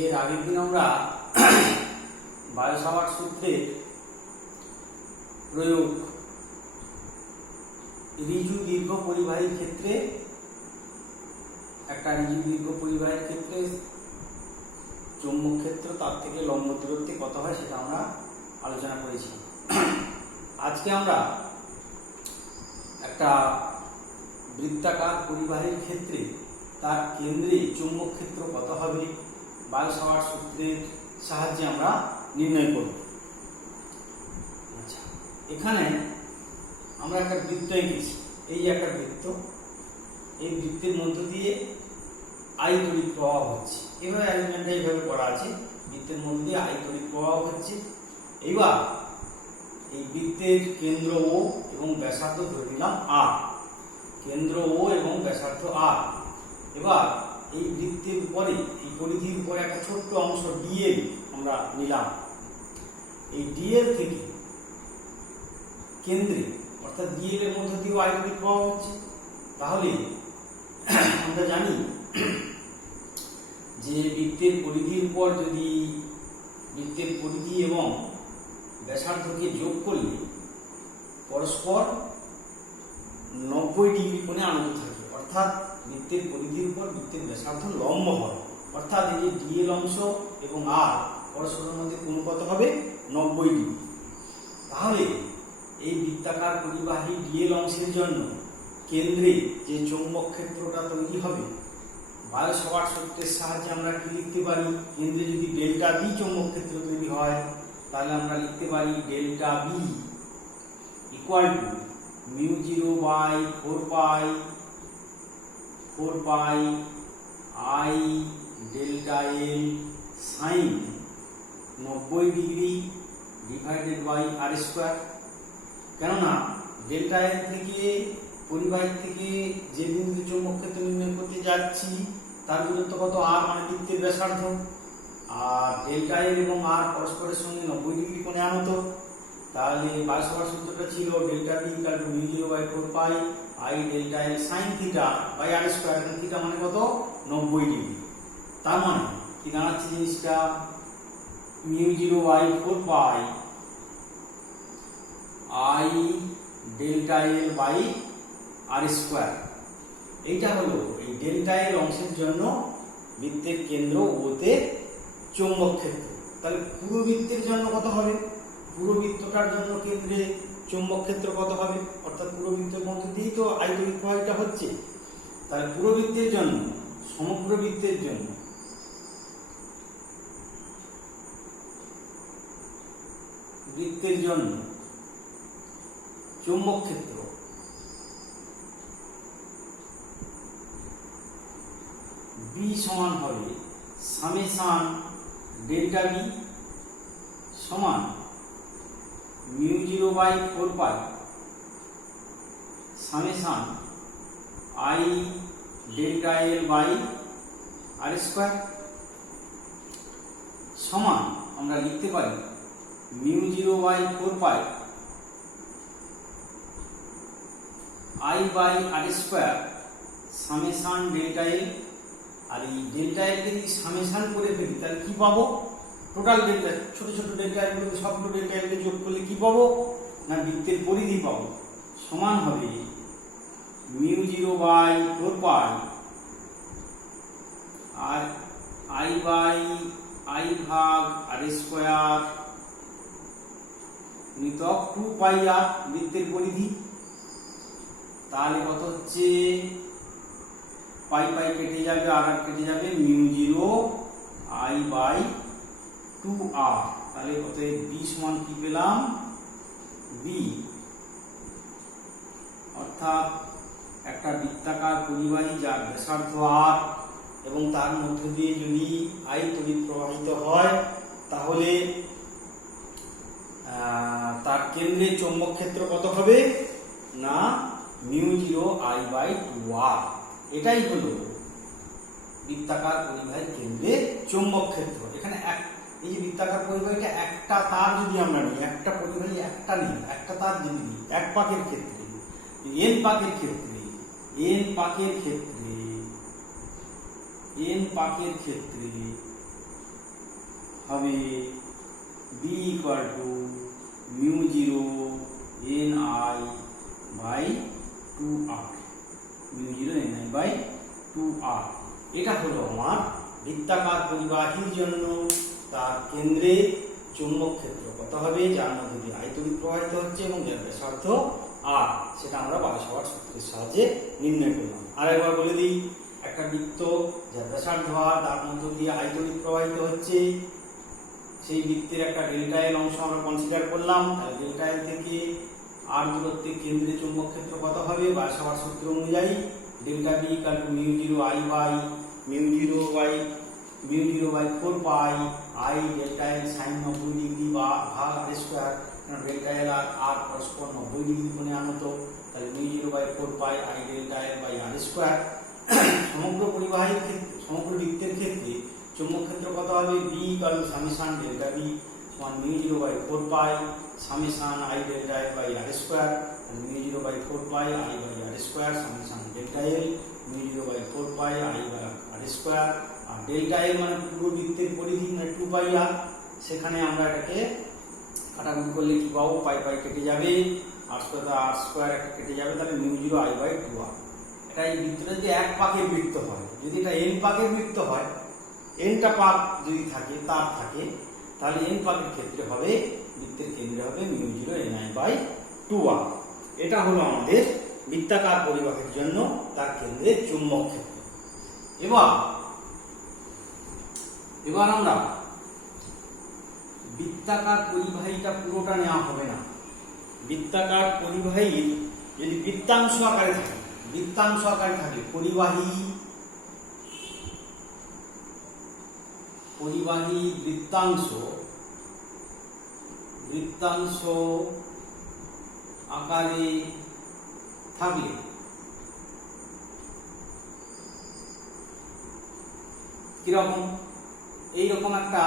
এর আগের দিন আমরা বায়ো-সাভার্ট সূত্রের প্রয়োগ ঋজু দীর্ঘ পরিবাহীর ক্ষেত্রে একটা ঋজু দীর্ঘ পরিবাহীর ক্ষেত্রে চৌম্বক ক্ষেত্র তার থেকে লম্ব দূরত্বে কত হয় সেটা আমরা আলোচনা করেছি। আজকে আমরা একটা বৃত্তাকার পরিবাহীর ক্ষেত্রে তার কেন্দ্রে চৌম্বক ক্ষেত্র কত হবে বায়ো-সাভার্ট সূত্রের সাহায্যে আমরা নির্ণয় করব। আচ্ছা, এখানে আমরা একটা বৃত্ত এঁকেছি। এই একটা বৃত্ত, এই বৃত্তের মধ্য দিয়ে আই তড়িৎ প্রবাহ হচ্ছে। এভাবে অ্যারেঞ্জমেন্টটা এইভাবে করা আছে, বৃত্তের মধ্য দিয়ে আই তড়িৎ প্রবাহ হচ্ছে। এবার এই বৃত্তের কেন্দ্র ও এবং ব্যাসার্ধ ধরে নিলাম আর, কেন্দ্র ও এবং ব্যাসার্ধ আর। এবার এই বৃত্তের উপরে, এই পরিধির উপরে একটা ছোট্ট অংশ ডিএল আমরা নিলাম। এই ডিএল থেকে কেন্দ্রে অর্থাৎ ডিএল এর মধ্যে দিয়ে আই তড়িৎ প্রবাহ হচ্ছে। তাহলে আমরা জানি যে বৃত্তের পরিধির উপর যদি বৃত্তের পরিধি এবং ব্যাসার্ধকে যোগ করলে পরস্পর 90 ডিগ্রি কোণে আনত থাকে, অর্থাৎ বৃত্তের পরিধির উপর বৃত্তের ব্যাসার্ধ লম্ব হয়। অর্থাৎ এই যে ডিএল অংশ এবং আর পরস্পরের মধ্যে কোণ কত হবে 90 ডিগ্রি। তাহলে এই বৃত্তাকার পরিবাহী ডিএল অংশের জন্য কেন্দ্রে যে চৌম্বক ক্ষেত্রটা তৈরি হবে বায়ো-সাভার্ট সূত্রের সাহায্যে আমরা কি লিখতে পারি? কেন্দ্রে যদি ডেল্টা বি চৌম্বক ক্ষেত্র তৈরি হয় তাহলে আমরা লিখতে পারি delta B equal to μ0 by 4 pi I delta L sine 90 degree divided by R square. কেননা ডেল্টা এল থেকে পরিবাহী থেকে যে বিন্দু চৌম্বক ক্ষেত্র নির্ণয় করতে যাচ্ছি তার দূরত্ব কত আর, মানে বৃত্তের ব্যাসার্ধ। আর ডেল্টা এল এবং আর পরস্পরের সঙ্গে 90 ডিগ্রি কোণে আনত। তাহলে বায়ো-সাভার্ট সূত্রটা ছিল delta B equal to μ0 by 4 pi I delta L sine theta by R square. Theta মানে কত 90 ডিগ্রি। তার মানে কি দাঁড়াচ্ছে জিনিসটা μ0 by 4 pi I delta L by R square. এইটা হলো এই ডেল্টা এল অংশের জন্য বৃত্তের কেন্দ্র ওতে চৌম্বক ক্ষেত্র। তাহলে পুরো বৃত্তের জন্য কত হবে? পুরো বৃত্তটার জন্য কেন্দ্রে চৌম্বক ক্ষেত্র কত হবে? অর্থাৎ পুরো বৃত্তের মধ্যে দিয়েই তো আই তড়িৎ প্রবাহটা হচ্ছে। তাহলে পুরো বৃত্তের জন্য, সমগ্র বৃত্তের জন্য চৌম্বক ক্ষেত্র বি সমান হবে সামেশন ডেল্টা বি সমান μ0 by 4 pi summation I delta L by R square সমান আমরা লিখতে পারি μ0 by 4 pi I by R square summation delta L. আর এই ডেল্টা এলকে যদি সামেশন করে ফেলি তাহলে কি পাবো? টোটাল ডেল্টা, ছোট ছোট ডেল্টা এলগুলোকে সবগুলো ডেল্টা এলকে যোগ করলে কি পাবো? না বৃত্তের পরিধি পাবো। সমান হবে μ0 বাই 4 পাই আর আই বাই আই ভাগ আর স্কোয়ার নিতক 2 পাই আর বৃত্তের পরিধি। তাহলে কত হচ্ছে? পাই পাই কেটে যাবে আর কেটে যাবে, μ0 আই বাই 2 আর। তাহলে কত? বি সমান কি পেলাম? বি। অর্থাৎ একটা বৃত্তাকার পরিবাহী যার ব্যাসার্ধ আর এবং তার মধ্য দিয়ে যদি আই তড়িৎ প্রবাহিত হয় তাহলে তার কেন্দ্রে চৌম্বক ক্ষেত্র কত হবে? না μ0 আই বাই 2 আর। এটাই হলো বৃত্তাকার পরিবাহীর কেন্দ্রে চৌম্বক ক্ষেত্র। এখানে এই যে বৃত্তাকার পরিবাহীটা একটা তার যদি আমরা নিই, একটা পরিবাহী একটা নিই, একটা তার যদি নিই, এক পাকের ক্ষেত্রে, এন পাকের ক্ষেত্রে, এন পাকের ক্ষেত্রে হবে B equal to mu zero N I by 2r, mu zero N I by 2r। এটা হলো আমার বৃত্তাকার পরিবাহীর জন্য তার কেন্দ্রে চুম্বক ক্ষেত্র কত হবে, যার মধ্যে দিয়ে I তড়িৎ প্রবাহিত হচ্ছে এবং যার ব্যাসার্ধ r, সেটা আমরা বায়ু সভার সূত্রের সাহায্যে নির্ণয় করলাম। আর একবার বলে দিই, একটা বৃত্ত যার ব্যাসার্ধ r, তার মধ্য দিয়ে I তড়িৎ প্রবাহিত হচ্ছে, সেই বৃত্তের একটা ডেল্টা এল অংশ আমরা কনসিডার করলাম। তাহলে ডেল্টা এল থেকে r দূরত্বে কেন্দ্রে চুম্বক ক্ষেত্র কত হবে, বায়ু সভার সূত্র অনুযায়ী delta B equal to mu zero I by mu zero by 4 pi I delta L sine 90 degree বা ভাগ আর স্কোয়ার, ডেল্টা এল আর আর পরস্পর 90 ডিগ্রি কোণে আনত, তাহলে mu zero by 4 pi I delta L by R square. সমগ্র পরিবাহীর ক্ষেত্রে, সমগ্র বৃত্তের ক্ষেত্রে চুম্বক ক্ষেত্র কত হবে, B equal to summation delta B সমান mu zero by 4 pi summation I delta L by R square, mu zero by 4 pi I by R square summation delta L mu zero by 4 pi I by R square. আর delta L মানে পুরো বৃত্তের পরিধি, মানে 2 পাই আর, সেখানে আমরা এটাকে কাটাকুটি করলে কি পাবো, পাই পাই কেটে যাবে, আর স্কোয়ার একটা কেটে যাবে, তাহলে mu zero I by 2r। এটা এই বৃত্তটা যদি এক পাকের বৃত্ত হয়, যদি এটা n পাকের বৃত্ত হয়, nটা পাক যদি থাকে তার থাকে, তাহলে n পাকের ক্ষেত্রে হবে, বৃত্তের কেন্দ্রে হবে mu zero N I by 2r। এটা হলো আমাদের বৃত্তাকার পরিবাহীর জন্য তার কেন্দ্রে চুম্বক ক্ষেত্র। এবার আমরা বৃত্তাকার পরিবাহীটা পুরোটা নেওয়া হবে না। বৃত্তাকার পরিবাহীর যদি বৃত্তাংশ আকারে থাকে পরিবাহী বৃত্তাংশ আকারে থাকলে কিরকম, এইরকম একটা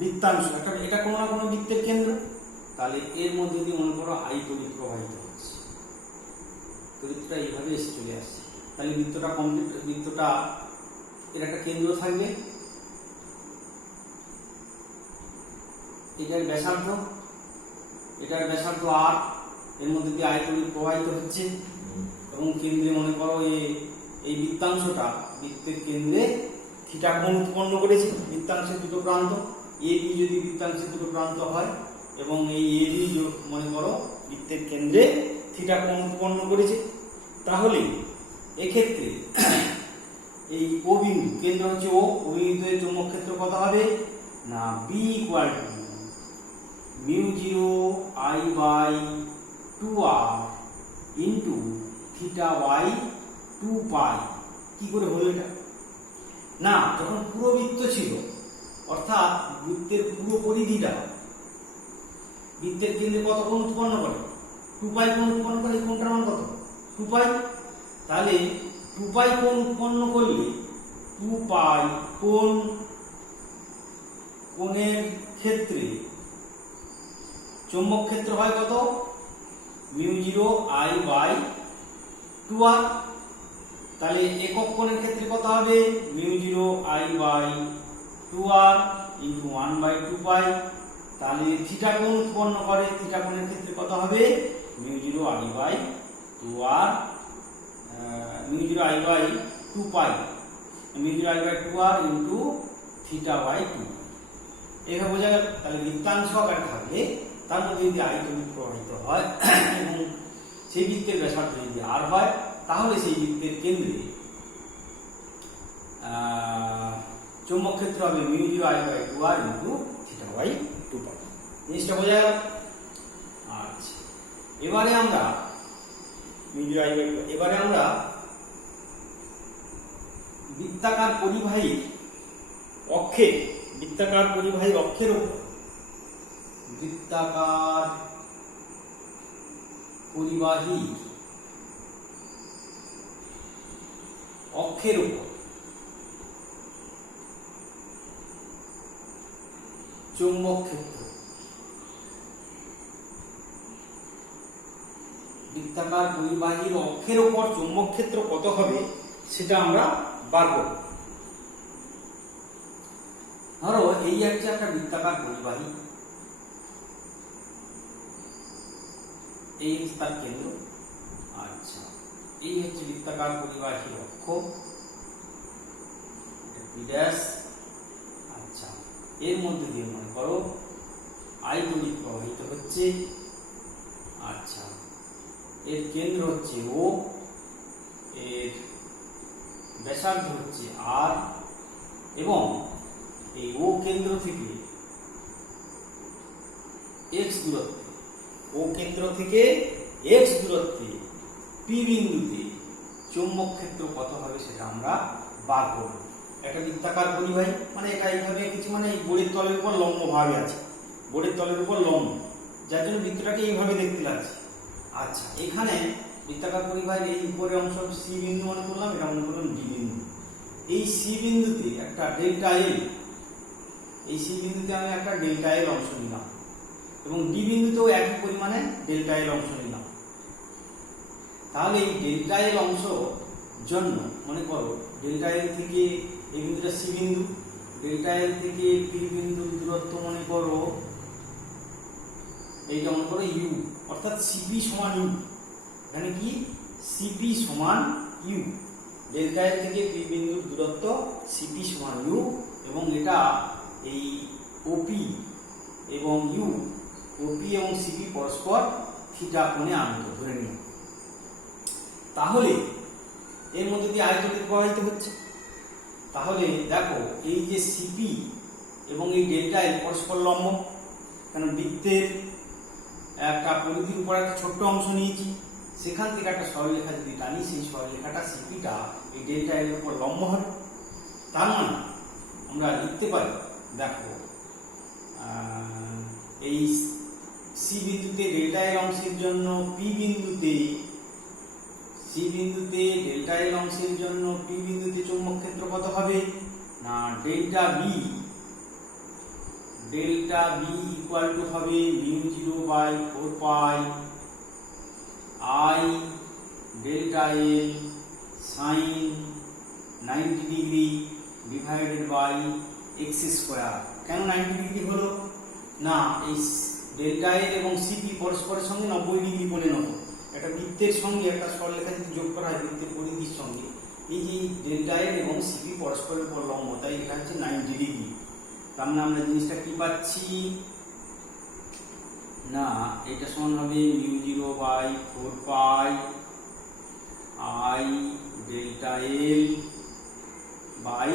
বৃত্তাংশ, এটা কোনো না কোনো বৃত্তের কেন্দ্র, তাহলে এর মধ্যে দিয়ে মনে করো I তড়িৎ প্রবাহিত হচ্ছে, তড়িৎটা এইভাবে এসে চলে আসছে, তাহলে বৃত্তটা এর একটা কেন্দ্র থাকবে, এটার ব্যাসার্ধ r, এর মধ্যে দিয়ে I তড়িৎ প্রবাহিত হচ্ছে এবং কেন্দ্রে মনে করো এই বৃত্তাংশটা বৃত্তের কেন্দ্রে থিটা কোণ উৎপন্ন করেছে। বৃত্তাংশের দুটো প্রান্ত AB যদি বৃত্তাংশের দুটো প্রান্ত হয় এবং এই AB মনে করো বৃত্তের কেন্দ্রে থিটা কোণ উৎপন্ন করেছে, তাহলে এক্ষেত্রে এই O বিন্দু, কেন্দ্র হচ্ছে O বিন্দুতে চৌম্বক ক্ষেত্র কত হবে না, B equal to mu zero I by 2r into theta by 2 pi. কি করে হলো এটা না, যখন পুরো বৃত্ত ছিল, অর্থাৎ বৃত্তের পুরো পরিধিটা বৃত্তের কেন্দ্রে কত কোণ উৎপন্ন করে, 2 পাই কোণ উৎপন্ন করে, এই কোণটার মান কত 2 পাই, তাহলে 2 পাই কোণ উৎপন্ন করলে 2 পাই কোণের ক্ষেত্রে চৌম্বক ক্ষেত্র হয় কত, mu zero I by 2r। তাহলে একক কোণের ক্ষেত্রে কত হবে, mu zero I by 2r into 1 by 2 pi. তাহলে থিটা কোণ উৎপন্ন করে, থিটা কোণের ক্ষেত্রে কত হবে, mu zero I by 2r, mu zero I by 2 pi, mu zero I by 2r into theta by 2। এইভাবে বোঝা গেল। তাহলে বৃত্তাংশ আকারে থাকলে তার মধ্যে যদি I তড়িৎ প্রবাহিত হয় এবং সেই বৃত্তের ব্যাসার্ধ যদি r হয়, তাহলে সেই বৃত্তের কেন্দ্রে চৌম্বক ক্ষেত্র হবে mu zero I by 2r into theta by 2 pi. জিনিসটা বোঝা গেল। আচ্ছা, এবারে আমরা মিউ জিরো আই বাই 2, এবারে আমরা বৃত্তাকার পরিবাহীর অক্ষের উপর বৃত্তাকার পরিবাহী অক্ষের উপর চৌম্বক ক্ষেত্র, বৃত্তাকার পরিবাহীর অক্ষের উপর চৌম্বক ক্ষেত্র কত হবে সেটা আমরা বার করব। ধরো এই হচ্ছে একটা বৃত্তাকার পরিবাহী, এই তার কেন্দ্র। আচ্ছা, এই হচ্ছে বৃত্তাকার পরিবাহী অক্ষ, পি ড্যাশ। আচ্ছা, এর মধ্যে দিয়ে মনে করো আই তড়িৎ প্রবাহিত হচ্ছে। আচ্ছা, এর কেন্দ্র হচ্ছে ও, এর ব্যাসার্ধ হচ্ছে আর, এবং এই ও কেন্দ্র থেকে এক্স দূরত্বে, ও কেন্দ্র থেকে এক্স দূরত্বে পি বিন্দুতে চৌম্বক ক্ষেত্র কত হবে সেটা আমরা বার করব। একটা বৃত্তাকার পরিবাহী, মানে এটা এইভাবে কিছু, মানে এই বোর্ডের তলের উপর লম্ব ভাবে আছে, বোর্ডের তলের উপর লম্ব, যার জন্য বৃত্তটাকে এইভাবে দেখতে লাগছে। আচ্ছা, এখানে বৃত্তাকার পরিবাহীর এই উপরের অংশ সি বিন্দু মনে করলাম, এটা মনে করলাম ডি বিন্দু। এই সি বিন্দুতে একটা ডেল্টা এল, এই সি বিন্দুতে আমি একটা ডেল্টা এল অংশ নিলাম, এবং ডি বিন্দুতেও একই পরিমাণে ডেল্টা এল অংশ নিলাম। তাহলে এই ডেল্টা এল অংশ জন্য মনে করো ডেল্টা এল থেকে এই বিন্দুটা সি বিন্দু, ডেল্টা এল থেকে পি বিন্দুর দূরত্ব মনে করো এইটা মনে করো ইউ, অর্থাৎ সিপি সমান ইউ। এখানে কি সিপি সমান ইউ, ডেল্টা এল থেকে পি বিন্দুর দূরত্ব সিপি সমান ইউ, এবং এটা এই ওপি এবং ইউ, ওপি এবং সিপি পরস্পর থিটা কোণে আনত ধরে নিই। তাহলে এর মধ্যে দিয়ে আয়তন প্রবাহিত হচ্ছে। তাহলে দেখো এই যে সিপি এবং এই ডেল্টা এল পরস্পর লম্ব, কারণ বৃত্তের একটা পরিধির উপর একটা ছোট্ট অংশ নিয়েছি, সেখান থেকে একটা সরলরেখা যদি টানি, সেই সরলরেখাটা সিপিটা এই ডেল্টা এর উপর লম্ব হবে। তার মানে আমরা লিখতে পারি, দেখো এই সি বিন্দুতে ডেল্টা এল অংশের জন্য পি বিন্দুতে, সি বিন্দুতে ডেল্টা এল অংশের জন্য পি বিন্দুতে চৌম্বক ক্ষেত্র কত হবে না delta B, delta B equal to হবে mu 0/4 pi I delta L sine 90 degree divided by X square. কেন 90 ডিগ্রি হলো না, এই ডেল্টা এল এবং সিপি পরস্পরের সঙ্গে 90 ডিগ্রি কোণে নত। একটা বৃত্তের সঙ্গে একটা সরলরেখা যদি যোগ করা হয় বৃত্তের পরিধির সঙ্গে, এই যে ডেল্টা এল এবং সিপি পরস্পরের উপর লম্ব, তাই এটা হচ্ছে 90 ডিগ্রি। তার মানে আমরা জিনিসটা কি পাচ্ছি না, এটা সমান হবে mu 0/4 pi I delta L by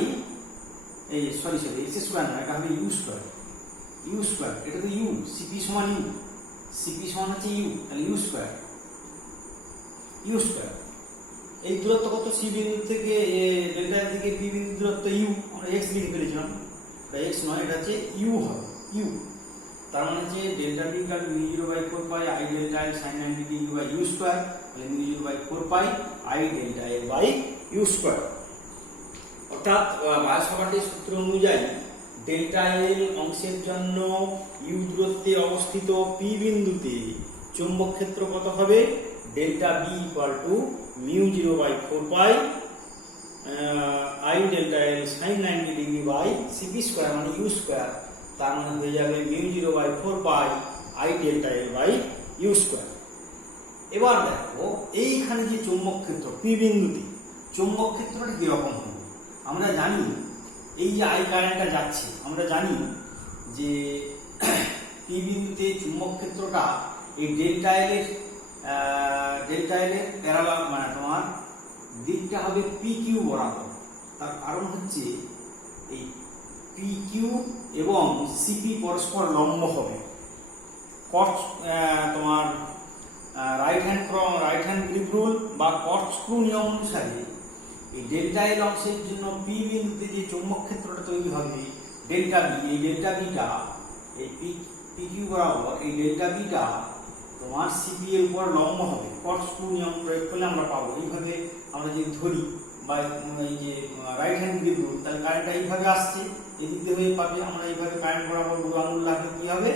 এই সরি এক্স স্কোয়ার না, এটা হবে ইউ স্কোয়ার, ইউ স্কোয়ার, এটা তো ইউ, সিপি সমান ইউ, সিপি সমান হচ্ছে ইউ, তাহলে ইউ স্কোয়ার, ইউ স্কোয়ার। এই দূরত্ব কত, সি বিন্দু থেকে ডেল্টা এল থেকে পি বিন্দু দূরত্ব ইউ, আমরা এক্স লিখে ফেলেছিলাম, এটা এক্স নয়, এটা হচ্ছে ইউ হবে, ইউ। তার মানে হচ্ছে delta B equal to mu 0/4 pi I delta L sine 90 degree by U square, তাহলে mu 0/4 pi I delta L by U square. অর্থাৎ বায়োসাভার্টের সূত্র অনুযায়ী ডেল্টা এল অংশের জন্য ইউ দূরত্বে অবস্থিত পি বিন্দুতে চৌম্বক ক্ষেত্র কত হবে, delta B equal to mu 0/4 pi I delta L sine 90 degree by CP square মানে ইউ স্কোয়ার। তার মানে হয়ে যাবে mu 0/4 pi I delta L by U square. এবার দেখো এইখানে যে চৌম্বক ক্ষেত্র পি বিন্দুতে, চৌম্বক ক্ষেত্রটা কিরকম হবে আমরা জানি। এই যে আই কারেন্টটা যাচ্ছে, আমরা জানি যে পি বিন্দুতে চুম্বক ক্ষেত্রটা এই ডেল্টা এল এর প্যারালাল, মানে তোমার দিকটা হবে পি কিউ বরাবর। তার কারণ হচ্ছে এই পি কিউ এবং সিপি পরস্পর লম্ব হবে। কট তোমার রাইট হ্যান্ড গ্রিপ রুল বা কট স্ক্রু নিয়ম অনুসারে এই ডেল্টা এল অংশের জন্য পি বিন্দুতে যে চৌম্বক ক্ষেত্রটা তৈরি হবে ডেল্টা বি, এই ডেল্টা বিটা এই পি কিউ বরাবর, এই ডেল্টা বিটা তোমার সিপি এর উপর লম্ব হবে। কট স্ক্রু নিয়ম প্রয়োগ করলে আমরা পাবো। এইভাবে আমরা যদি ধরি বা এই যে রাইট হ্যান্ড গ্রিপ রুল, তাহলে কারেন্টটা এইভাবে আসছে, এদিক দিয়ে হয়ে পাবে। আমরা এইভাবে কারেন্ট বরাবর বুড়ো আঙুল লাগলে কি হবে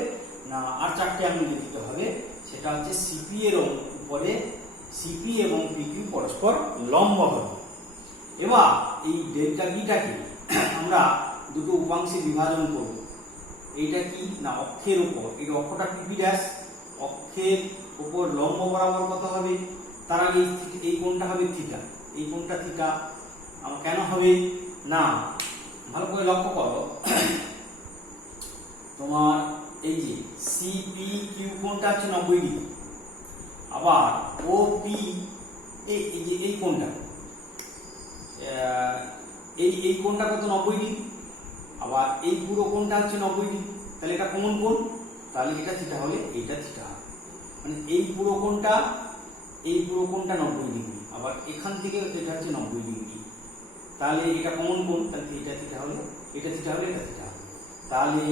না আর চারটে আঙুল দিতে হবে, সেটা হচ্ছে সিপি এর উপরে সিপি এবং পি কিউ পরস্পর লম্ব হবে। এবার এই ডেল্টা বিটাকে আমরা দুটো উপাংশে বিভাজন করব। এইটা কি না অক্ষের উপর, এই অক্ষটা পিপি ড্যাশ, অক্ষের উপর লম্ব বরাবর কত হবে, তার আগে এই কোণটা হবে থিটা, এই কোণটা থিটা। কেন হবে না ভালো করে লক্ষ্য করো, তোমার এই যে সিপি কিউ কোণটা হচ্ছে 90 ডিগ্রি, আবার ওপি এই যে এই কোণটা এই কোণটা কত 90 ডিগ্রি, আবার এই পুরো কোণটা হচ্ছে 90 ডিগ্রি, তাহলে এটা কোন কোণ, তাহলে এটা থিটা হলে এইটা থিটা হবে। মানে এই পুরো কোণটা 90 ডিগ্রি, আবার এখান থেকে এটা হচ্ছে 90 ডিগ্রি, তাহলে এটা কমন কোণ, তাহলে এটা থিটা হলে এটা থিটা হবে, এটা থিটা হবে। তাহলে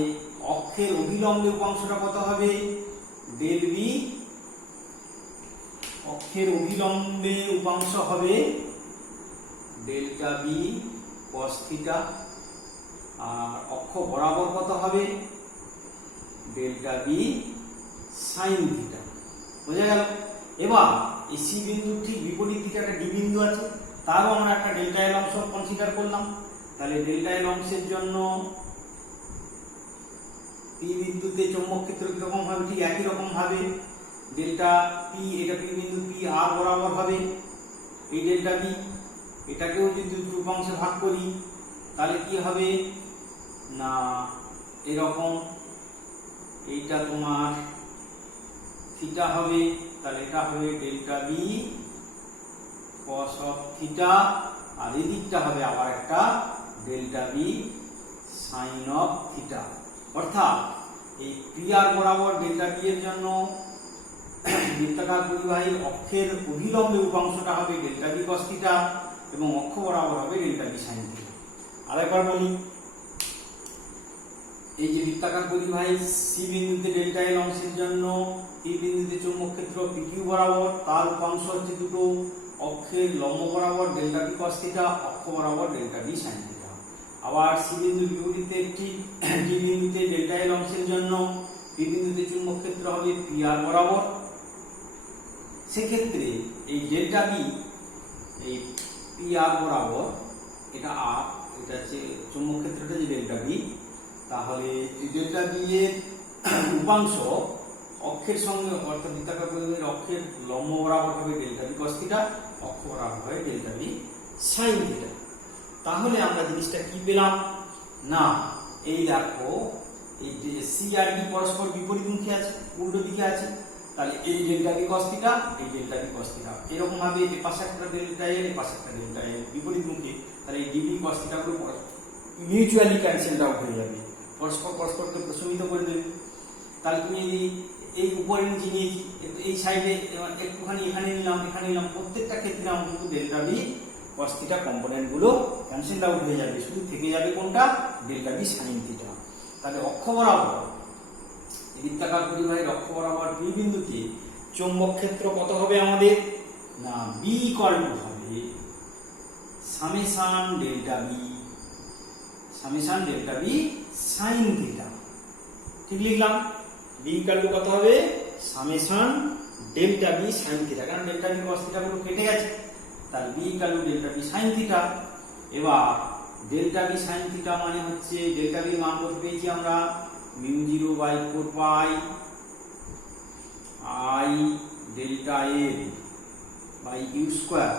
অক্ষের অভিলম্বে উপাংশটা কত হবে, ডেল বি, অক্ষের অভিলম্বে উপাংশ হবে ডেল্টা বি কস থিটা, আর অক্ষ বরাবর কত হবে ডেল্টা বি সাইন থিটা। বোঝা গেল? এবার এই সি বিন্দুর ঠিক বিপরীত দিকে একটা ডি বিন্দু আছে, তারও আমরা একটা ডেল্টা এল অংশ কনসিডার করলাম। তাহলে ডেল্টা এল অংশের জন্য পি বিন্দুতে চৌম্বক ক্ষেত্র কিরকম হবে, ঠিক একই রকম ভাবে ডেল্টা পি, এটা পি বিন্দু পি আর বরাবর হবে এই ডেল্টা বি, এটাকেও যদি দুটো উপাংশে ভাগ করি তাহলে কি হবে না এরকম, এইটা তোমার থিটা হবে, তাহলে এটা হবে delta B cos of theta, আর এই দিকটা হবে আবার একটা delta B sine of theta. অর্থাৎ এই পি আর বরাবর ডেল্টা বি এর জন্য বৃত্তাকার পরিবাহীর অক্ষের অভিলম্বে উপাংশটা হবে ডেল্টা বি কস থিটা এবং অক্ষ বরাবর হবে ডেল্টা বি সাইন থিটা। আরেকবার বলি, এই যে বৃত্তাকার পরিবাহী সি বিন্দুতে ডেল্টা এল অংশের জন্য পি বিন্দুতে চৌম্বক ক্ষেত্র পি কিউ বরাবর, তার উপাংশ হচ্ছে দুটো অক্ষের লম্ব বরাবর ডেল্টা বি কস থিটা, অক্ষ বরাবর ডেল্টা বি সাইন থিটা। আবার সি বিন্দুর বিপরীতে একটি ডি বিন্দুতে ডেল্টা এল অংশের জন্য পি বিন্দুতে চৌম্বক ক্ষেত্র হবে পি আর বরাবর, সেক্ষেত্রে এই ডেল্টা বি এই পি আর বরাবর এটা আর, এটা হচ্ছে চৌম্বক ক্ষেত্রটা যে ডেল্টা বি, তাহলে এই ডেল্টা বি এর উপাংশ অক্ষের সঙ্গে অর্থাৎ বৃত্তাকার পরিবাহীর অক্ষের লম্ব বরাবর হবে ডেল্টা বি কস থিটা, অক্ষ বরাবর হবে ডেল্টা বি সাইন থিটা। তাহলে আমরা জিনিসটা কি পেলাম না এই দেখো এই যে সি আর ডি পরস্পর বিপরীতমুখী আছে, উল্টো দিকে আছে, তাহলে এই ডেল্টা বি কস থিটা, এই ডেল্টা বি কস থিটা, এরকম ভাবে এই পাশে একটা ডেল্টা এল, এই পাশে একটা ডেল্টা এল বিপরীতমুখী, তাহলে এই ডিবি কস থিটা গুলো মিউচুয়ালি ক্যান্সেল আউট হয়ে যাবে, পরস্পরকে প্রশমিত করে দেবে। তাহলে তুমি এই উপরে নিচে নিয়েছি, এই সাইডে একটুখানি এখানে নিলাম, এখানে নিলাম, প্রত্যেকটা ক্ষেত্রে আমরা কিন্তু delta B cos theta component গুলো ক্যান্সেল আউট হয়ে যাবে, শুধু থেকে যাবে কোনটা ডেল্টা বি সাইন থিটা। তাহলে অক্ষ বরাবর বৃত্তাকার পরিবাহীর অক্ষ বরাবর পি বিন্দুতে চৌম্বক ক্ষেত্র কত হবে আমাদের না বি ইকুয়াল টু হবে summation delta B sine theta. ঠিক লিখলাম, বি ইকুয়াল টু কত হবে summation delta B sine theta, কারণ ডেল্টা বি কস থিটা গুলো কেটে গেছে, তাহলে B equal to delta B sine theta. এবার ডেল্টা বি সাইন থিটা মানে হচ্ছে ডেল্টা বি মান কত পেয়েছি আমরা μ0/4 pi I delta L by U square,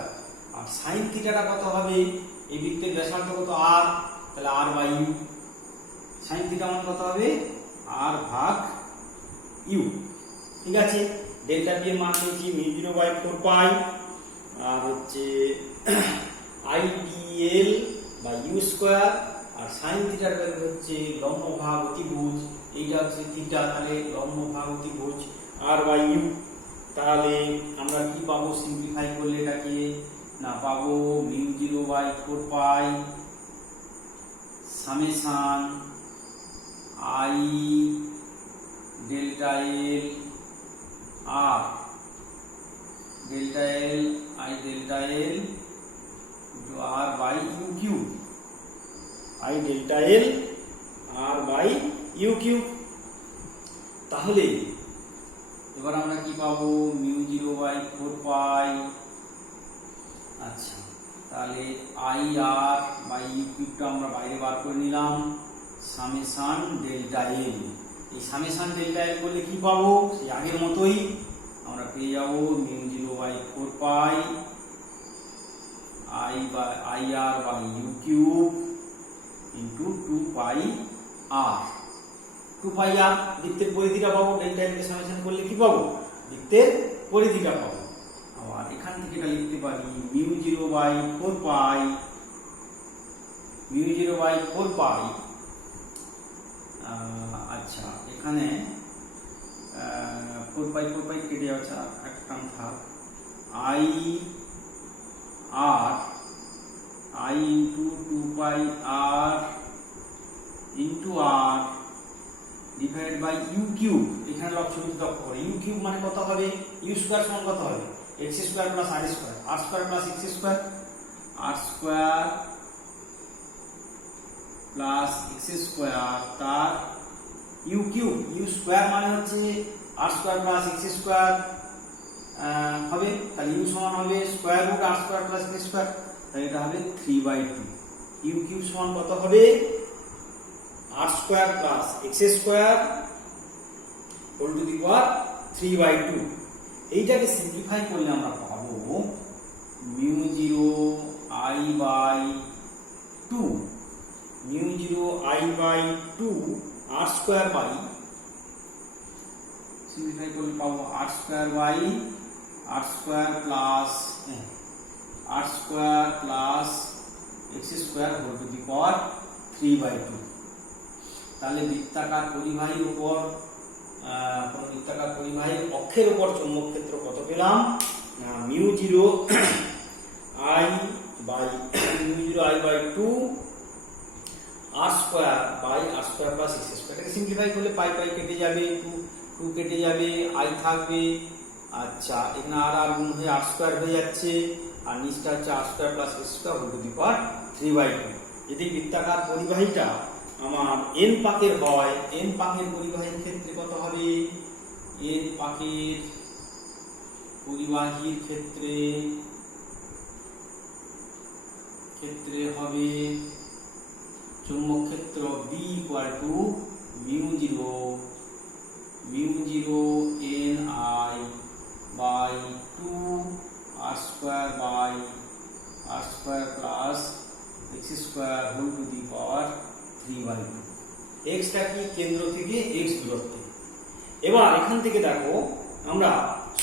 আর সাইন থিটাটা কত হবে এই বৃত্তের ব্যাসার্ধ কত আর, তাহলে আর বাই ইউ, সাইন থিটা মান কত হবে আর ভাগ ইউ। ঠিক আছে, ডেল্টা বি এর মান পেয়েছি μ0/4 পাই আর হচ্ছে আই ডিএল বা ইউ স্কয়ার, আর সাইন থিটার ভ্যালু হচ্ছে লম্ব ভাগ অতিভুজ, এইটা হচ্ছে থিটা, তাহলে লম্ব ভাগ অতিভুজ আর বাই ইউ। তাহলে আমরা কি পাবো সিম্পলিফাই করলে এটাকে না পাবো μ0/4 pi summation I delta L R delta L I delta L R by U cube, I delta L R by U cube. তাহলে এবার আমরা কি পাবো μ0/4 পাই, আচ্ছা তাহলে আই আর বাই ইউ কিউবটা আমরা বাইরে বার করে নিলাম, সামেশান ডেল্টা এল। এই সামেশান ডেল্টা এল করলে কি পাবো? সেই আগের মতোই আমরা পেয়ে যাবো mu 0/4 I R by U cube into 2 r। 2 r বৃত্তের পরিধিটা পাবো, ডেল্টা এল কে সামেশন করলে কি পাবো? বৃত্তের পরিধিটা পাবো। আবার এখান থেকে এটা লিখতে পারি মিউ 0/4 আচ্ছা এখানে 4 কেটে যাচ্ছে, এক টার্ম থাক, I into 2 r into r divided by U cube. এখানে লক্ষ্য লক্ষ্য করে ইউ কিউব মানে কত হবে? ইউ স্কোয়ার সমান কত হবে? X square plus R square, R square plus X square, R square plus X square তার ইউ কিউব। ইউ স্কোয়ার মানে হচ্ছে R square plus X square হবে, তাহলে ইউ সমান হবে square root R square plus X square, তাহলে এটা হবে 3/2। ইউ কিউব সমান কত হবে? R square plus X square whole to the power 3/2। এইটাকে সিম্পলিফাই করলে আমরা পাবো mu 0/2 R square by, simplify করলে পাবো R square plus X square whole to the power 3/2। তাহলে বৃত্তাকার পরিবাহীর উপর বৃত্তাকার পরিবাহীর অক্ষের উপর চৌম্বক ক্ষেত্র কত পেলাম? না mu 0I/2 R square plus X square. এটাকে সিম্পলিফাই করলে পাই কেটে যাবে, 2 কেটে যাবে, আই থাকবে। আচ্ছা এখানে আর গুণ হয়ে আর স্কোয়ার হয়ে যাচ্ছে, আর নিচটা হচ্ছে R square plus X square whole to the power 3/2। যদি বৃত্তাকার পরিবাহীটা আমার এন পাকের হয়, এন পাকের পরিবাহীর ক্ষেত্রে কত হবে? এন পাকের পরিবাহীর ক্ষেত্রে হবে চৌম্বক ক্ষেত্র B equal to mu 0 Ni/2 R square plus X square whole to the power 3/2। এক্সটা কি? কেন্দ্র থেকে এক্স দূরত্বে। এবার এখান থেকে দেখো আমরা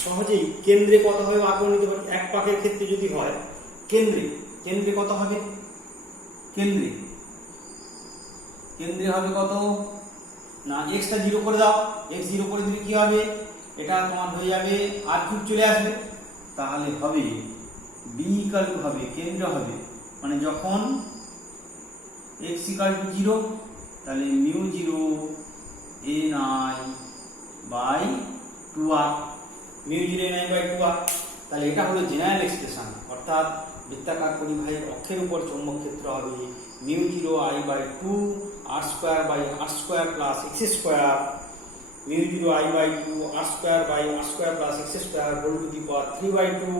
সহজেই কেন্দ্রে কত হবে বার করে নিতে পারি। এক পাকের ক্ষেত্রে যদি হয় কেন্দ্রে কত হবে? কেন্দ্রে হবে কত? না এক্সটা 0 করে দাও, এক্স 0 করে দিলে কি হবে? এটা তোমার হয়ে যাবে আর কিউব চলে আসবে, তাহলে হবে বি ইকুয়াল টু হবে কেন্দ্র হবে মানে যখন x ইকুয়াল টু 0 তাহলে মিউ 0Ni/2r, মিউ 0Ni/2r। তাহলে এটা হলো জেনারেল এক্সপ্রেশন, অর্থাৎ বৃত্তাকার পরিবাহীর অক্ষের উপর চৌম্বক ক্ষেত্র হবে mu 0I/2 R square plus X square, mu 0I/2 R square plus X square whole to the power 3/2।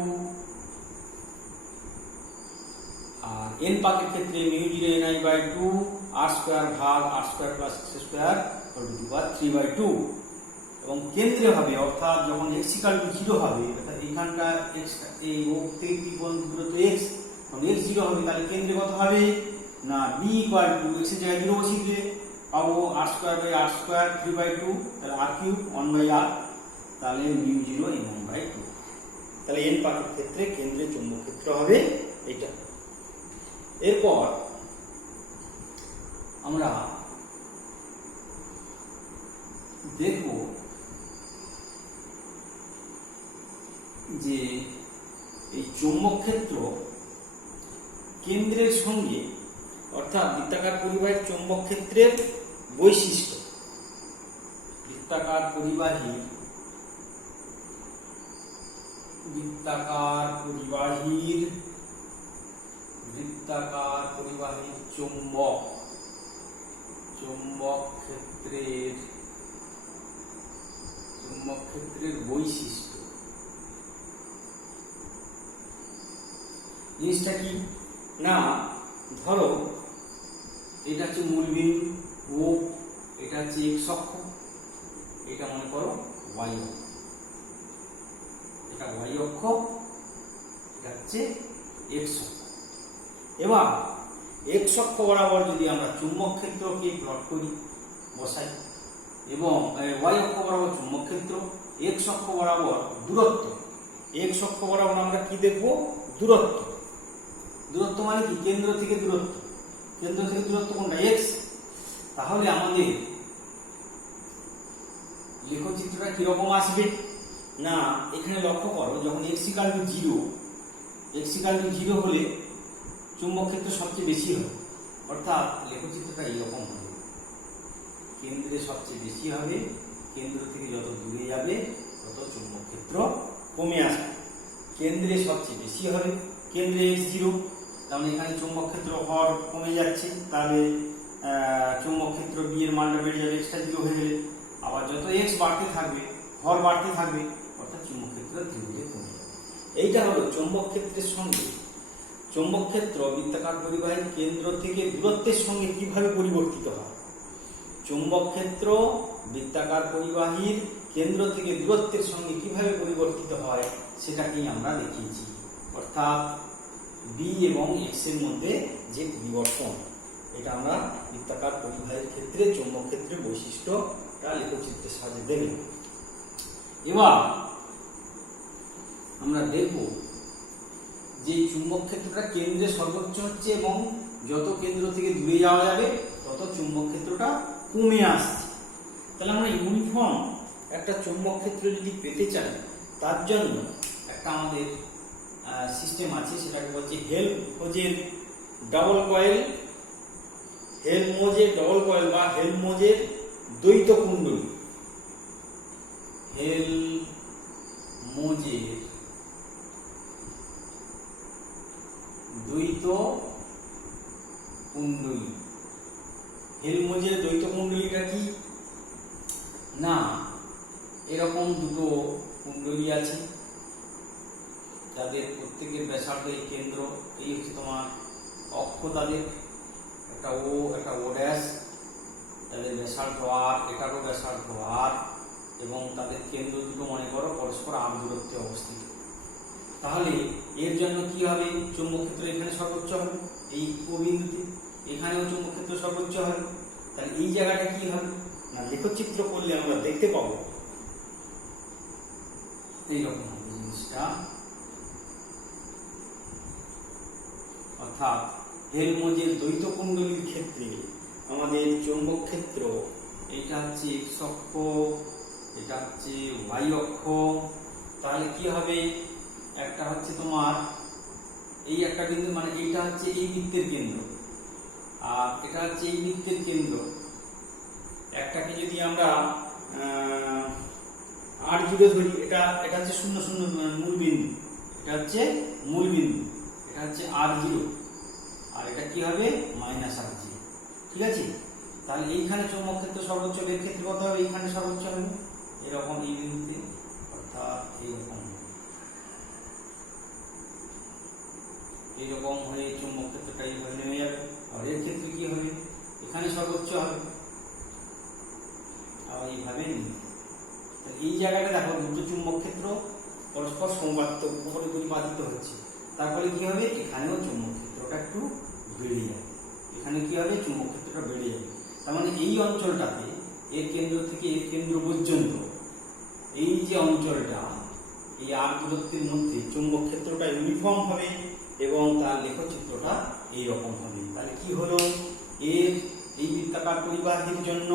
আর এন পাকের ক্ষেত্রে mu 0Ni/2 R square plus X square whole to the power 3/2। এবং কেন্দ্রে হবে অর্থাৎ যখন x ইকুয়াল টু 0 হবে, অর্থাৎ এখানটা x এই ও থেকে কি পর্যন্ত দূরত্ব x, যখন x 0 হবে তাহলে কেন্দ্রে কত হবে? না b ইকুয়াল টু x এর জায়গায় 0 বসিয়ে দিলে পাবো আর স্কোয়ার 3/2, তাহলে r কিউব 1/r, তাহলে মিউ 0Ni/2। তাহলে n পাকের ক্ষেত্রে কেন্দ্রে চৌম্বক ক্ষেত্র হবে এটা। এরপর আমরা দেখব যে এই চৌম্বক ক্ষেত্র কেন্দ্রের সঙ্গে অর্থাৎ বৃত্তাকার পরিবাহীর চৌম্বক ক্ষেত্রের বৈশিষ্ট্য। বৃত্তাকার পরিবাহীর চৌম্বক ক্ষেত্রের বৈশিষ্ট্য। জিনিসটা কি? না ধরো এটা হচ্ছে মূল বিন্দু ও, এটা হচ্ছে এক্স অক্ষ, এটা মনে করো ওয়াই অক্ষ, এটা ওয়াই অক্ষ, এটা হচ্ছে এক্স অক্ষ। এবার এক্স অক্ষ বরাবর যদি আমরা চুম্বক ক্ষেত্রকে প্লট করি, বসাই, এবং ওয়াই অক্ষ বরাবর চুম্বক ক্ষেত্র, এক্স অক্ষ বরাবর দূরত্ব, এক্স অক্ষ বরাবর আমরা কি দেখব? দূরত্ব। দূরত্ব মানে কি? কেন্দ্র থেকে দূরত্ব, কেন্দ্র থেকে দূরত্ব কোনটা? এক্স। তাহলে আমাদের লেখচিত্রটা কিরকম আসবে? না এখানে লক্ষ্য করো, যখন x equal to 0, x equal to 0 হলে চুম্বক ক্ষেত্র সবচেয়ে বেশি হবে, অর্থাৎ লেখচিত্রটা এইরকম হবে, কেন্দ্রে সবচেয়ে বেশি হবে, কেন্দ্র থেকে যত দূরে যাবে তত চুম্বক ক্ষেত্র কমে আসবে। কেন্দ্রে সবচেয়ে বেশি হবে, কেন্দ্রে x0, তাহলে এখানে চুম্বক ক্ষেত্র হর কমে যাচ্ছে, তাহলে চুম্বক ক্ষেত্র বি এর মানটা বেড়ে যাবে, এক্সটা 0 হয়ে গেলে। আবার যত এক্স বাড়তে থাকবে, হর বাড়তে থাকবে, অর্থাৎ চুম্বক ক্ষেত্র ধীরে ধীরে কমে যাবে। এইটা হলো চুম্বক ক্ষেত্রের সঙ্গে চুম্বক ক্ষেত্র বৃত্তাকার পরিবাহীর কেন্দ্র থেকে দূরত্বের সঙ্গে কিভাবে পরিবর্তিত হয়। চুম্বক ক্ষেত্র বৃত্তাকার পরিবাহীর কেন্দ্র থেকে দূরত্বের সঙ্গে কিভাবে পরিবর্তিত হয় সেটাকেই আমরা দেখিয়েছি, অর্থাৎ বি এবং এক্স এর মধ্যে যে পরিবর্তন, এটা আমরা বৃত্তাকার পরিবাহীর ক্ষেত্রে চুম্বক ক্ষেত্রের বৈশিষ্ট্যটা লেখচিত্রের সাহায্যে দেখলাম। এবার আমরা দেখব যে চুম্বক ক্ষেত্রটা কেন্দ্রে সর্বোচ্চ হচ্ছে এবং যত কেন্দ্র থেকে দূরে যাওয়া যাবে তত চুম্বক ক্ষেত্রটা কমে আসছে। তাহলে আমরা ইউনিফর্ম একটা চুম্বক ক্ষেত্র যদি পেতে চাই, তার জন্য একটা আমাদের সিস্টেম আছে, সেটাকে বলছে হেলমহোল্টজের ডাবল কয়েল, হেলমহোল্টজের ডাবল কয়েল বা হেলমহোল্টজের দ্বৈত কুণ্ডলী। হেলমহোল্টজের দ্বৈত কুণ্ডলী। হেলমহোল্টজের দ্বৈত কুণ্ডলীটা কি? না এরকম দুটো কুণ্ডলী আছে, যাদের প্রত্যেকের ব্যাসার্ধ এই কেন্দ্র, এই হচ্ছে তোমার অক্ষ, তাদের একটা ও একটা ও ড্যাশ, তাদের ব্যাসার্ধ আর, এটারও ব্যাসার্ধ আর, এবং তাদের কেন্দ্র দুটো মনে করো পরস্পর আর দূরত্বে অবস্থিত। তাহলে এর জন্য কি হবে? চুম্বক ক্ষেত্র এখানে সর্বোচ্চ হবে, এই বিন্দুতে, এখানেও চুম্বক ক্ষেত্র সর্বোচ্চ হবে। তাহলে এই জায়গাটা কি হবে? না লেখচিত্র করলে আমরা দেখতে পাবো এইরকম হবে জিনিসটা, অর্থাৎ হেলমহোল্টজের দ্বৈত কুণ্ডলীর ক্ষেত্রে আমাদের চৌম্বক ক্ষেত্র, এটা হচ্ছে এক্স অক্ষ, এটা হচ্ছে ওয়াই অক্ষ। তাহলে কি হবে? একটা হচ্ছে তোমার এই একটা বিন্দু, মানে এইটা হচ্ছে এই বৃত্তের কেন্দ্র, আর এটা হচ্ছে এই বৃত্তের কেন্দ্র। একটাকে যদি আমরা আর জুড়ে ধরি, এটা হচ্ছে 0 0 মূল বিন্দু, এটা হচ্ছে মূল বিন্দু, এটা হচ্ছে r0, আর এটা কি হবে? -r0। ঠিক আছে? তাহলে এইখানে চৌম্বক ক্ষেত্র সর্বোচ্চ, বের ক্ষেত্রে কত হবে? এইখানে সর্বোচ্চ হবে এরকম এই বিন্দুতে, অর্থাৎ এইরকম হয়ে চৌম্বক ক্ষেত্রটা এইভাবে নেমে যাবে। আর এর ক্ষেত্রে কি হবে? এখানে সর্বোচ্চ হবে, আর এইভাবে এই জায়গাটা দেখো, দুটো চুম্বক ক্ষেত্র পরস্পর পরিপাতিত হচ্ছে, তার ফলে কি হবে? এখানেও চুম্বক ক্ষেত্রটা একটু বেড়ে যাবে, এখানে কি হবে? চুম্বক ক্ষেত্রটা বেড়ে যাবে। তার মানে এই অঞ্চলটাতে এর কেন্দ্র থেকে এর কেন্দ্র পর্যন্ত এই যে অঞ্চলটা, এই আর দূরত্বের মধ্যে চুম্বক ক্ষেত্রটা ইউনিফর্ম হবে এবং তার লেখচিত্রটা এইরকম হবে। তাহলে কি হলো? এর এই বৃত্তাকার পরিবাহীর জন্য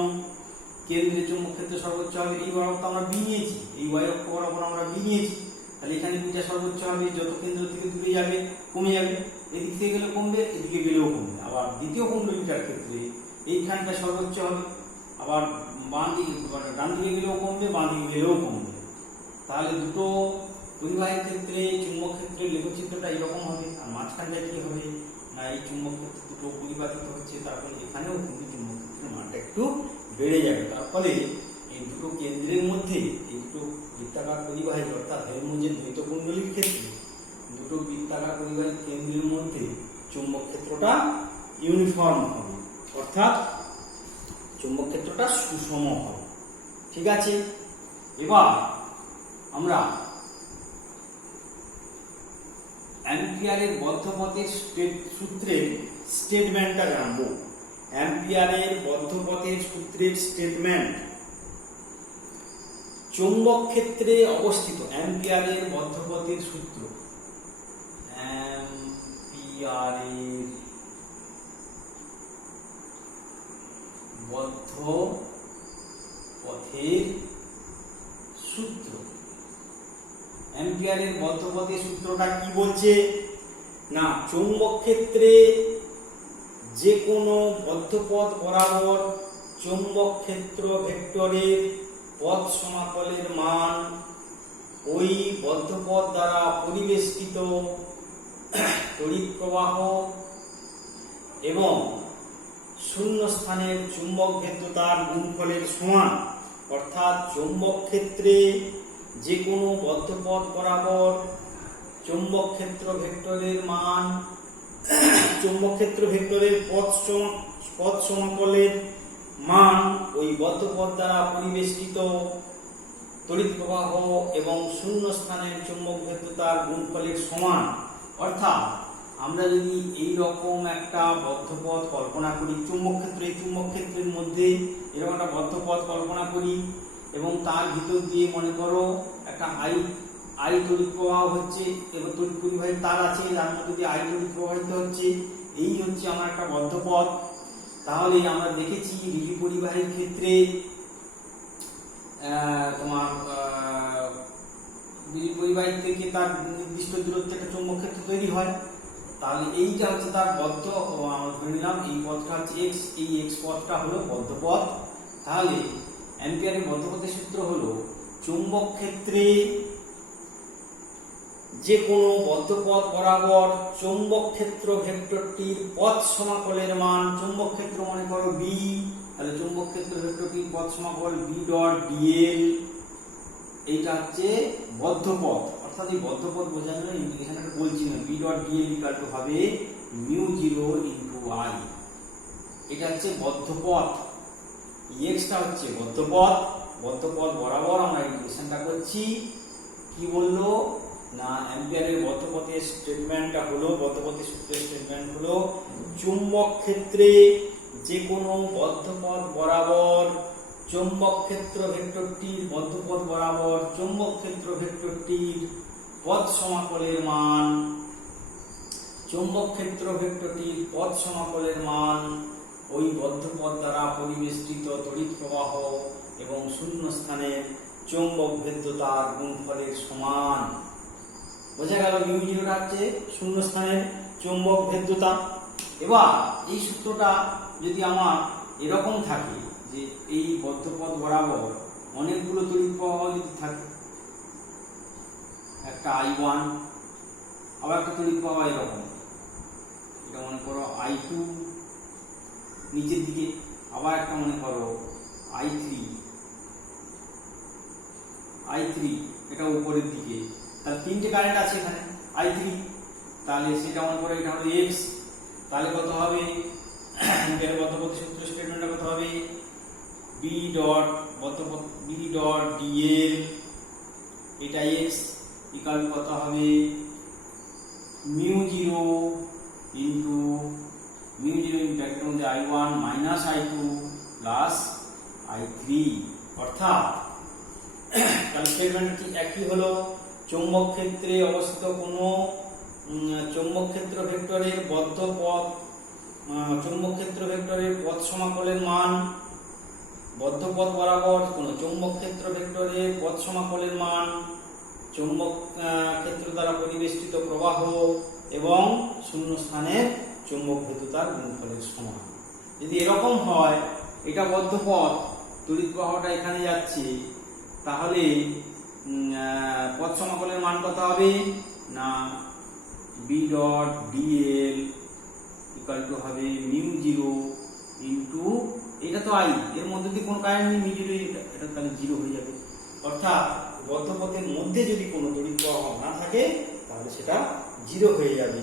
কেন্দ্রে চুম্বক ক্ষেত্র সর্বোচ্চ হবে, এই বরাবর আমরা বি নিয়েছি, এই ওয়াই অক্ষ বরাবর আমরা বি নিয়েছি, তাহলে এখানে বিটা সর্বোচ্চ হবে, যত কেন্দ্র থেকে দূরে যাবে কমে যাবে, এদিক থেকে গেলে কমবে, এদিকে গেলেও কমবে। আবার দ্বিতীয় কুণ্ডলীটার ক্ষেত্রে এইখানটা সর্বোচ্চ হবে, আবার বাঁ দিকে ডান দিকে গেলেও কমবে, বাঁ দিকে গেলেও কমবে। তাহলে দুটো পরিবাহীর ক্ষেত্রে চুম্বক ক্ষেত্রের লেখচিত্রটা এরকম হবে। আর মাঝখানটা কি হবে? না এই চুম্বক ক্ষেত্র দুটো পরিবাহিত হচ্ছে, তারপরে এখানেও কিন্তু চুম্বক ক্ষেত্রের মানটা একটু বেড়ে যাবে। তার ফলে এই দুটো কেন্দ্রের মধ্যে, এই দুটো বৃত্তাকার পরিবাহী অর্থাৎ হেলমহোল্টজের দ্বৈত কুণ্ডলীর ক্ষেত্রে দুটো বৃত্তাকার পরিবাহী কেন্দ্রের মধ্যে চুম্বক ক্ষেত্রটা ইউনিফর্ম হবে, অর্থাৎ চুম্বক ক্ষেত্রটা সুষম হবে। ঠিক আছে, এবার আমরা অ্যাম্পিয়ারের বদ্ধপথের সূত্রের স্টেটমেন্টটা জানবো। অ্যাম্পিয়ারের বদ্ধপথের সূত্রের স্টেটমেন্ট, চৌম্বক ক্ষেত্রে অবস্থিত অ্যাম্পিয়ারের বদ্ধপথের সূত্র, অ্যাম্পিয়ারের বদ্ধপথের সূত্র। অ্যাম্পিয়ারের বদ্ধপথের সূত্রটা কি বলছে না, চৌম্বক ক্ষেত্রে যে কোনো বদ্ধপথ বরাবর চৌম্বক ক্ষেত্র ভেক্টরের পথ সমাকলের মান ওই বদ্ধপথ দ্বারা পরিবেষ্টিত তড়িৎ প্রবাহ এবং শূন্যস্থানের চুম্বক ভেদ্যতার গুণফলের সমান। অর্থাৎ চৌম্বক ক্ষেত্রে যে কোনো বদ্ধপথ বরাবর চৌম্বক ক্ষেত্র ভেক্টরের মান, চৌম্বক ক্ষেত্র ভেক্টরের পথ সমাকলের মান ওই বদ্ধপথ দ্বারা পরিবেষ্টিত তড়িৎ প্রবাহ এবং শূন্যস্থানের চৌম্বক ভেদ্যতার গুণফলের সমান। অর্থাৎ আমরা যদি এই রকম একটা বদ্ধপথ কল্পনা করি, চুম্বক ক্ষেত্র, এই চুম্বক ক্ষেত্রের মধ্যে এরকম একটা বদ্ধপথ কল্পনা করি এবং তার ভিতর দিয়ে মনে করো একটা আই তড়িৎ প্রবাহ হচ্ছে এবং তড়িৎ পরিবাহী তার আছে, যার মধ্যে দিয়ে আই তড়িৎ প্রবাহিত হচ্ছে, এই হচ্ছে আমার একটা বদ্ধপথ। তাহলে আমরা দেখেছি রিলি পরিবাহীর ক্ষেত্রে তোমার রিলি পরিবাহী থেকে তার নির্দিষ্ট দূরত্বে একটা চৌম্বক ক্ষেত্র তৈরি হয়। তাহলে এইটা হচ্ছে তার বদ্ধ, আমরা ধরে নিলাম এই পথটা হচ্ছে এক্স, এই এক্স পথটা হলো বদ্ধপথ। তাহলে অ্যাম্পিয়ারের বদ্ধপথের সূত্র হলো চৌম্বক ক্ষেত্রে যে কোনো বদ্ধপথ বরাবর চৌম্বক ক্ষেত্র ভেক্টরটির পথ সমাকলের মান, চৌম্বক ক্ষেত্র মনে করো বি, তাহলে চৌম্বক ক্ষেত্র ভেক্টরটির পথ সমাকল বি ডট ডিএল, এইটা হচ্ছে বদ্ধপথ। অর্থাৎ এই বদ্ধপথ বোঝানোর ইন্টিগ্রেশনটা বলছি না, B dot DL equal to হবে মিউ 0 ইনটু আই। এটা হচ্ছে বদ্ধপথ, এক্সটা হচ্ছে বদ্ধপথ, বদ্ধপথ বরাবর আমরা ইন্টিগ্রেশনটা করছি। কি বললো না, অ্যাম্পিয়ারের বদ্ধপথের স্টেটমেন্টটা হলো, বদ্ধপথের সূত্রের স্টেটমেন্ট হলো চুম্বক ক্ষেত্রে যে কোনো বদ্ধপথ বরাবর চৌম্বক ক্ষেত্র ভেক্টরটির বদ্ধপথ বরাবর চৌম্বক ক্ষেত্র ভেক্টরটির পথ সমাকলের মান, চৌম্বক ক্ষেত্র ভেক্টরটির পথ সমাকলের মান ওই বদ্ধপথ দ্বারা পরিবেষ্টিত তড়িৎ প্রবাহ এবং শূন্যস্থানের চৌম্বক ভেদ্যতার গুণফলের সমান। বোঝা গেল, মিউ 0টা হচ্ছে শূন্যস্থানের চৌম্বক ভেদ্যতা। এবার এই সূত্রটা যদি আমার এরকম থাকে যে এই বদ্ধপথ বরাবর অনেকগুলো তড়িৎ প্রবাহ যদি থাকে, একটা I1, আবার একটা তড়িৎ প্রবাহ এরকম, এটা মনে করো I2 নিচের দিকে, আবার একটা মনে করো I3 এটা উপরের দিকে, তাহলে তিনটে কারেন্ট আছে এখানে I3, তাহলে সেটা মনে করো এটা হলো x, তাহলে কত হবে এর বদ্ধপথের সূত্র স্টেটমেন্টটা কত হবে b ডট বদ্ধপথ b ডট dl, এটা x ইকুয়াল কত হবে মিউ 0 ইনটু ব্র্যাকেটের মধ্যে I1 minus I2 plus I3। অর্থাৎ তাহলে স্টেটমেন্ট কি একই হলো, চৌম্বক ক্ষেত্রে অবস্থিত কোনো চৌম্বক ক্ষেত্র ভেক্টরের বদ্ধপথ, চৌম্বক ক্ষেত্র ভেক্টরের পথ সমাকলের মান, বদ্ধপথ বরাবর কোনো চৌম্বক ক্ষেত্র ভেক্টরের পথ সমাকলের মান, চৌম্বক ক্ষেত্র দ্বারা পরিবেষ্টিত প্রবাহ এবং শূন্যস্থানের চৌম্বক ভেদ্যতার গুণফলের সমান। যদি এরকম হয়, এটা বদ্ধপথ, তড়িৎ প্রবাহটা এখানে যাচ্ছে, তাহলে পথ সমাকলের মান কত হবে না b dot dl equal to হবে মিউ 0 ইনটু, এটা তো I, এর মধ্যে দিয়ে কোনো কারেন্ট নেই, মিউ 0, এটা তাহলে 0 হয়ে যাবে। অর্থাৎ বদ্ধপথের মধ্যে যদি কোনো তড়িৎ প্রবাহ না থাকে তাহলে সেটা 0 হয়ে যাবে।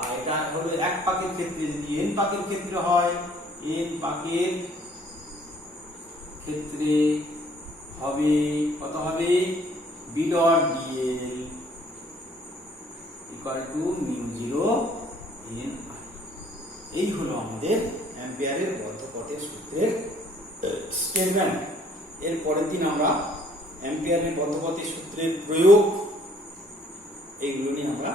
আর এটা হলো এক পাকের ক্ষেত্রে। যদি n পাকের ক্ষেত্রে হয়, n পাকের ক্ষেত্রে হবে কত হবে, b dot dl equal to mu 0 n I। এই হলো আমাদের অ্যাম্পিয়ারের বদ্ধপথের সূত্রের স্টেটমেন্ট। এর পরের দিন আমরা অ্যাম্পিয়ারের বদ্ধপথের সূত্রের প্রয়োগ এইগুলো নিয়ে আমরা